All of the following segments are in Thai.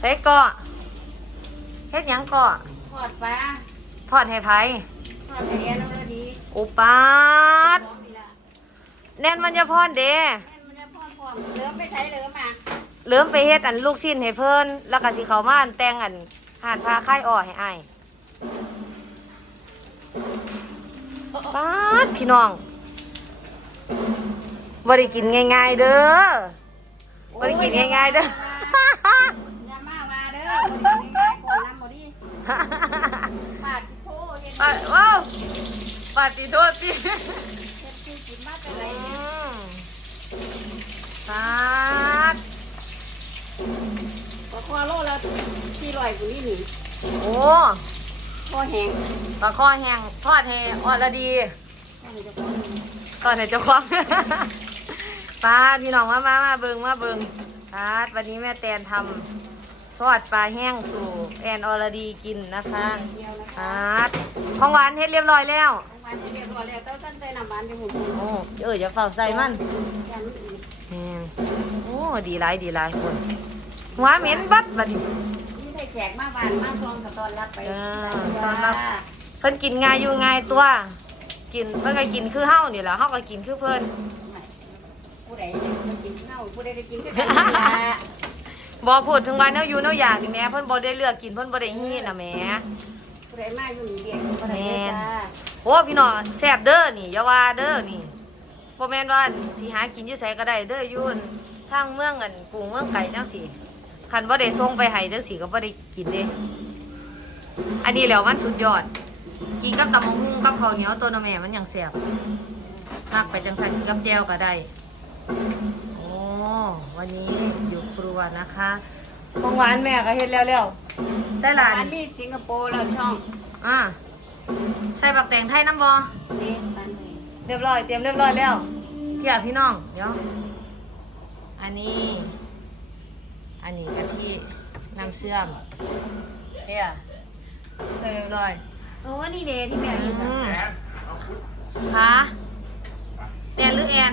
ใส่ก่อเฮ็ดหยังก่อทอดปลาทอดให้ไผทอดไข่แอนแล้วก็ดีอุปาดร้องดีละแน่นมันจะพอนเด้แม่นมันจะพ่อพ่อเหลือไม่ใช้เหลือมาเริ่มไปเฮ็ดอันลูกชิ้นให้เพิ่นแล้วก็สิเข้ามาอันแต่งอันหานพาค่ายอ้อให้อ้ายปาดพี่น้องบ่ได้กินง่ายๆเด้อ บ่ได้กินง่ายๆเด้อ ปาดโถเฮ็ดปาดว้าวปาดติโทษสิปาดปลาคอโลละ400กว่านี่นี่โอ้คอแห้งปลาคอแห้งทอดให้งอ่อนละดีอันนี้จะพอก่อนไหนเจ้าของปาดพี่น้องมามามาเบิงมาเบิงปาดวันนี้แม่แตนทำ ทอดปลาแห้งสู่แอนอรดีกินนะคะเดียวนะปาดของหวานเฮ็ดเรียบร้อยแล้วของหวานเรียบร้อยแล้วต้องตั้งใจน้ำหวานไปหมดโอ้เอออย่าเฝ้าใส่มันอย่ามันอืดแม่นโอ้ดีหลายดีหลายคนหัวเหม็นบัดบัดนี้นี่ได้แขกมาบ้านมาซองกับตอนรับไปอ่าต้อนรับเพิ่นกินง่ายอยู่ง่ายตัว กินเพิ่นก็กินคือเฮานี่แหละเฮาก็กินคือเพิ่นผู้ใดได้กินเน่าผู้ใดได้กินคือกันนี่ล่ะ บ่พูดถึงว่าแนวอยู่แนวอยากนี่แหม่เพิ่นบ่ได้เลือกกินเพิ่นบ่ได้ฮีน่ะแหม่ผู้ใดมาอยู่นี่เดียวผู้ใดได้จ้าโอ้พี่น้องแซ่บเด้อนี่อย่าว่าเด้อนี่บ่แม่นว่าสิหากินอยู่ไสก็ได้เด้ออยู่ทางเมืองอันกรุงเมืองไกลจังซี่คันบ่ได้ส่งไปให้จังซี่ก็บ่ได้กินเด้ อันนี้แล้วมันสุดยอด กินกับตำบักหุ่งกับข้าวเหนียวตัวน่ะแม่มันยังแซ่บมักไปจังซั่นกินกับแจ่วก็ได้โอ้ วันนี้อยู่ครัวนะคะของหวานแม่ก็เฮ็ดแล้วแล้วใส่หลานอันนี้สิงคโปร์แล้วช่องอ่าใส่บักแตงไทยน้ำบอนี่บ้านนี้เรียบร้อยเตรียมเรียบร้อยแล้วเกี่ยพี่น้องเดี๋ยวอันนี้ อันนี้กะทิน้ำเชื่อมเฮียเรียบร้อยโอ้นี่เดที่แม่อยู่อืมคะแตนหรือแอน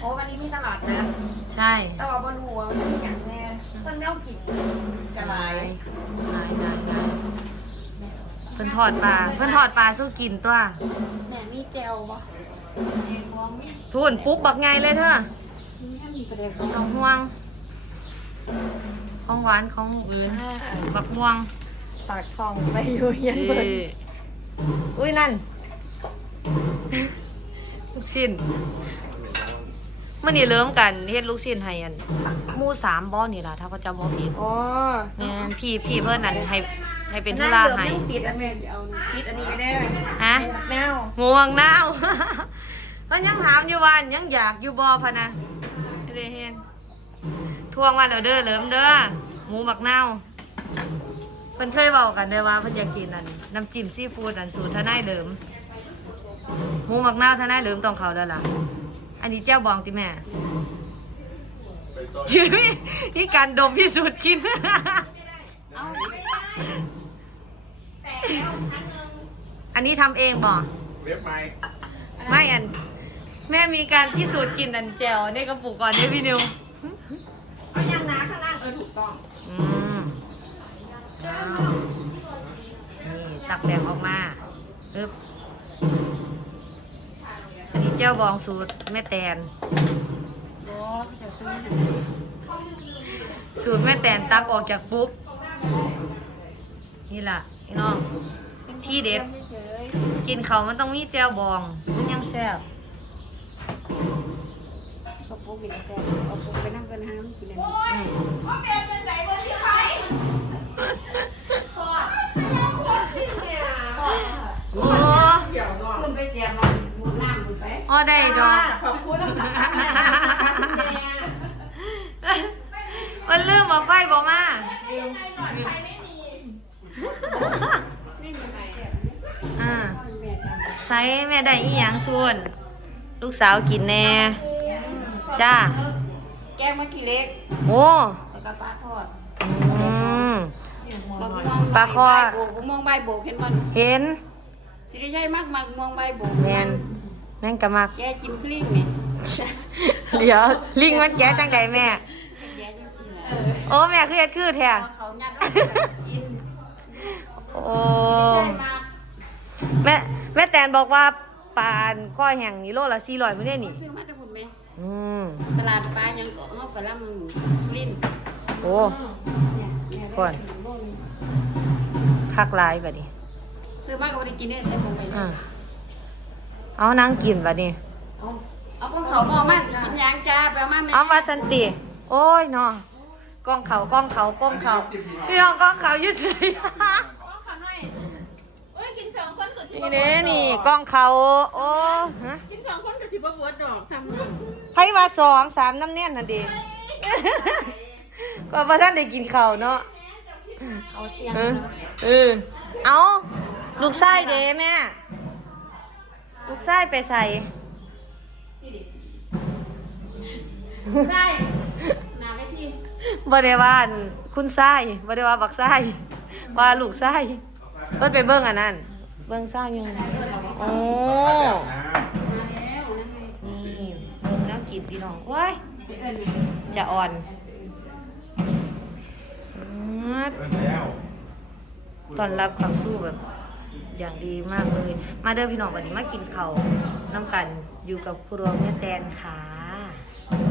โอ้วันนี้มีตลาดนะใช่แต่ว่าบนหัวมันมีอย่างแน่ต้นแนวกินกระไรนายนายนายเพิ่นทอดปลาเพิ่นทอดปลาสู้กินตัวแม่มีเจลปะเจลบอมมีทุนปุ๊กบักไงเลยเธอมีแค่มีประเด็นต้องห่วง ของหวานของอื่นบักม่วงฝากทองไปอยู่เย็นเอเปิดออุ้ยนั่นลูกชิ้น มันนี่เริ่มกันเฮ็ดลูกชิ้นให้อันหมู่สามบ่อนี่ล่ะถ้าเขาจำบ่ผิดอ๋อแม่นพี่พี่เพิ่นนั่นให้ให้เป็นธุระให้ติดอันนี้เอาติดอันนี้ไปได้ฮะแนวง่วงนาวมันยังถามอยู่ว่ายังอยากอยู่บ่พะนะไม่ได้เห็นทวงว่าแล้วเด้อเหลิมเด้อหมูหมักนาวเพิ่นเคยบอกกันเด้อว่าเพิ่นอยากกินอันน้ำจิ้มซีฟู้ดอันสูตรทนายเหลิมหมูหมักนาวทนายเหลิมต้องเขาเด้อล่ะ อันนี้เจ้าบองติแม่ชื่อนี่การดมที่สุดกินเอาอันนี้ทำเองบ่เว็บไหมไม่อัน แม่มีการพิสูจน์กินอันแจวในกระปุกก่อนเนี่ยพี่นิวเอายังนะข้างล่างเออถูกต้องอืมอ้าวนี่ตักแบ่งออกมาอึ๊บอันนี้ เจ้าบองสูตรแม่แตนโอ้จะซื้อสูตรแม่แตนตักออกจากปุ๊ก นี่ล่ะพี่น้อง ที่เด็ดเฉยกินเขาวมันต้องมีแจ่วบองมันยังแซ่บๆก็ปุ๊บอีกแล้วแซ่บเอาปุ๊บไปนั่งกันห้ามกินอันนี้อื ไปอ้อได้ดอก ขอบคุณนะคะมันลืมบอกไฟบอกมานี่มีใครเสียบอ่าแม่จำใส่แม่ได้อีหยังส่วน ลูกสาวกินแน่ จ้า แกงมะขีเล็กโอ้แล้วก็ปลาทอดอืมบักม่วงปลาคอใบโบกบักม่วงใบโบกเห็นมันเห็นสิได้ใช่มากมากม่วงใบโบกแมน นั่นกะมัก แกกินคลิ้งไหมเดี๋ยวลิงมันแกะจังใดแม่ แกจังสิล่ะเออโอ้แม่คือเฮ็ดคือแท้เอาเขางัดเอาไปกินโอ้ใช่มาแม่แม่แตนบอกว่าปลาข้อแห้งนี่โลละ400มื้อนี้นี่ ซื้อมาแต่คุณแม่อืม ตลาดปลายังเกาะเฮาไปละมึงสุรินทร์โอ้ เนี่ยเนี่ยก่อนคักหลายบัดนี้ซื้อมาก็บ่ได้กินได้ใช้ตรงไปเลอ่าย เอานั่งกินบัดนี้เอาเอาพวกเขาบอกมาสิกินหยังจ้าไปเอามาแม่เอามาสันติ โอ้ยเนาะกล้องเขากล้องเขากล้องเขาพี่น้องกล้องเขาอยืดเฉยเขาหน่อยเอ้ยกินสองคนก็สินี่เด้นี่กล้องเขาโอ้ฮะกินสองคนก็สิบ่ปวดดอกทำนี่ไพ่ว่าสองสามน้ำแน่นนั่นเดีก็พระท่านได้กินข้าวเนาะเอาเชียงเออเออเอาลูกไส้เด้แม่ ลูกไส้ไปใส่ใช่หนาไปทีบ่ได้ว่าอันคุณไส้บ่ได้ว่าบักไส้ว่าลูกไส้เพิ่นไปเบิ่งอันนั้น เบิ่งไส้ยังไงโอ้มาแล้วนั่นไงนี่เบิ่งแล้วกินพี่น้องว้ายไปเอิ้นจะอ่อนอืดแล้วตอนรับความสู้แบบ อย่างดีมากเลย มาเด้อพี่น้องวันนี้มากินเขาน้ำกันอยู่กับครัวแม่แตนค่ะ